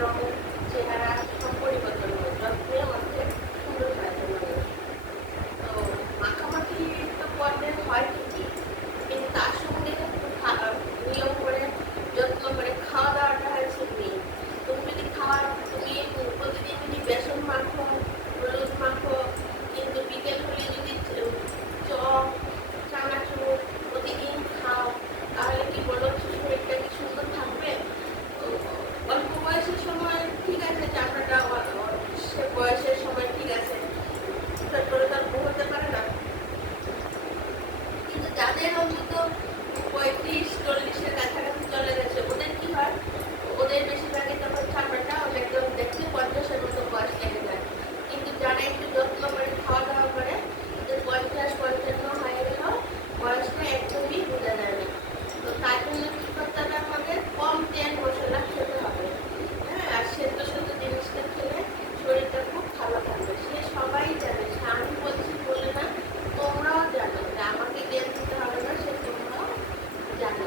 রং, চেহারা সব পরিবর্তন হয়, যত্নে অনেক সুন্দর হয় মানুষ। তো মাখামাখি তো পর্বে হয় ঠিকই, কিন্তু তার সঙ্গে নিয়ম করে যত্ন করে খাওয়া দাওয়াটা হচ্ছে মেন। তুমি যদি তুমি প্রতিদিন যদি বেসন মাখো, হলুদ মাখো, কিন্তু বিকেল হলে যদি চপ, চানাচুর প্রতিদিন খাও, তাহলে কি বলো শরীরটা কি সুন্দর থাকবে? অল্প বয়সের সময় ঠিক আছে, চামড়াটা সে বয়সের সময় ঠিক আছে, তারপরে তার হতে পারে না। কিন্তু যাদের অন্তত 35-40-এর কাছাকাছি চলে গেছে, ওদের কি হয়, ওদের বেশিরভাগই তখন চামড়াটা একদম দেখতে 50-এর মতো বয়স লেগে যায়। কিন্তু যারা একটু যত্ন করে খাওয়া দাওয়া করে, ওদের 50-55 হয়ে গেলেও বয়সটা একদমই বোঝা যায় না। তো তার জন্য কি করতে হবে, আমাদের কম তেল মশলা খেতে হবে। হ্যাঁ, আর সেদ্ধ সেদ্ধ জিনিসটা খেলে শরীরটা খুব ভালো থাকবে। সে সবাই জানে, আমি বলছি বলে না, তোমরাও জানো, যে আমাকে জ্ঞান দিতে হবে না, সে তোমরাও জানো।